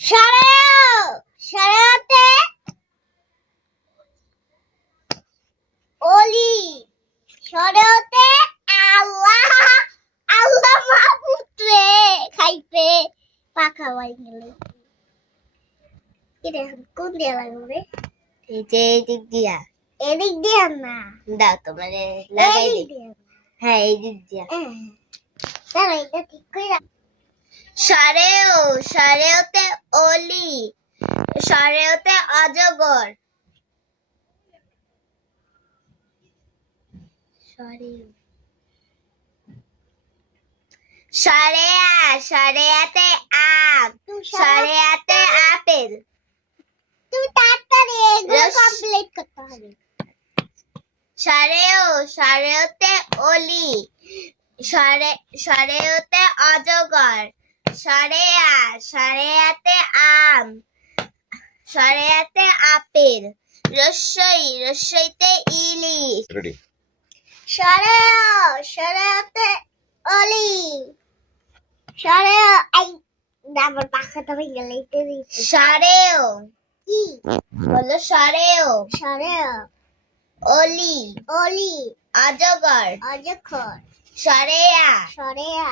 সরেও সরেওতে অলি সরেওতে আল্লাহ আল্লাহ মাহবুব রে খাইতে পাখা বাই গেলে এটা কোন দিয়া লাগবে এই যে এদিক দিয়া এদিক দিয়া না দাও তোমারে লাগাই এদিক দিই। দিয়া হ্যাঁ এই দিক দিয়া। দাঁড়া এটা ঠিক করে সরেওতে অলি সরেওতে অজগর সরেয়াতে আম সরেয়াতে আপেল তুমি তাড়াতাড়ি এগুলো রস- কমপ্লিট করতে হবে সরেওতে অলি সরেওতে অজগর সরেয়াতে আম সরেয়াতে আপেল রস্যইতে ইলিশ সরেওতে অলি সরেও আই আমার পাখাটা ভেঙে গেলে সরেও কি বলো সরেও সরেও অলি অলি অজগর অজখর সরেয়া সরেয়া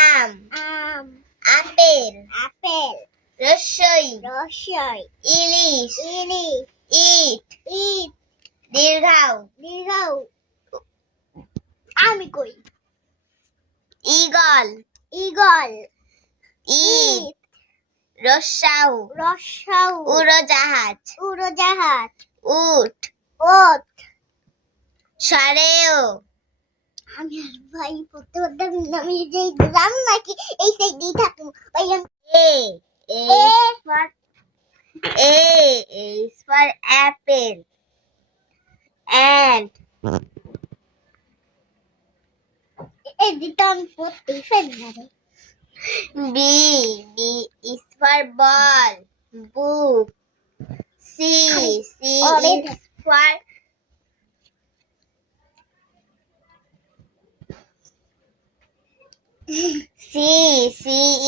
আম আম আপেল আপেল রস্যই রসই ইলিশ ইলি ইট ইট দীর্ঘাও দীর্ঘাউ আমি কই ঈগল ইগল ঈদ রস্যাউ রসাউ উড়োজাহাজ উড়োজাহাজ উট ওট সরেও আমি আর ভাই পড়তে পারতাম না আমি যেই গ্রাম নাকি এই সাইডেই থাকবো ওই A is for apple. And এদিকে আমি পড়তেই পারি না রে B is for ball. Book. C Orange. is for C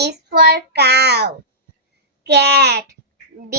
is for cow. Cat. D